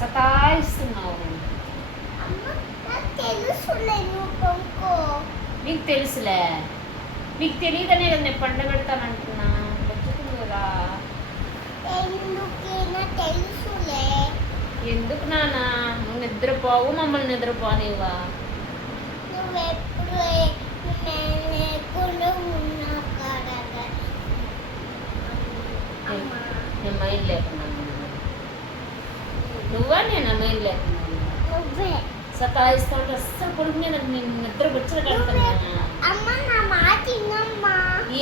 సతాయిస్తున్నావు. నీకు తెలుసులే, నీకు తెలియదనే కదా నేను పండ పెడతానంటున్నా. వచ్చుకుందురా. ఎందుకు నాన్న? నువ్వు నిద్రపోవు, మమ్మల్ని నిద్రపోనివా? నేను మైండ్ లేకున్నా నువ్వా? నేను మైండ్ లేకున్నా సతాయిస్తుంటే అస్సలు కొడుకు నేను నిద్ర గుచ్చలు కడుతున్నా.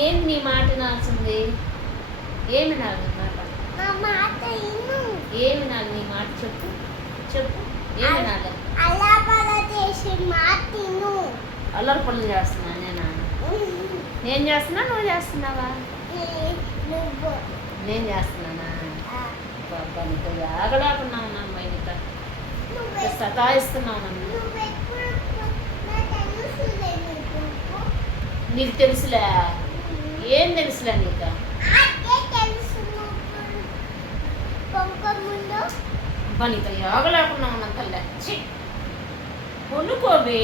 ఏంది నీ మాట వినాల్సింది? ఏమి వినాలి నీ మాట? ఏమి వినాలి నీ మాట? చెప్పు చెప్పు, ఏమి వినాలి? అల్లరి పనులు చేస్తున్నా నేనా? నేను చేస్తున్నా, నువ్వు చేస్తున్నావా? నేను చేస్తున్నానా? బాబా నీకు ఆగలేకున్నావు నా మైనిక, సతాయిస్తున్నావు నన్ను. నీకు తెలుసులే. ఏం తెలుసులే నీకు? నీతో యోగలేకున్నావు నా తల్లే. కొనుక్కోబే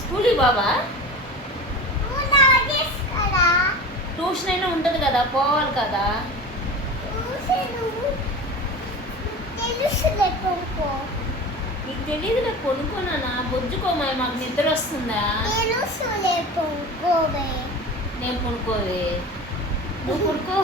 స్కూల్కి బాబా. ట్యూషన్ అయినా ఉంటుంది కదా, పోవాలి కదా. నీకు తెలియదు నాకు. కొనుక్కోనా? బొజ్జుకోమాయి, మాకు నిద్ర వస్తుందా? నేను కొనుక్కోవే, నువ్వు కొనుక్కో.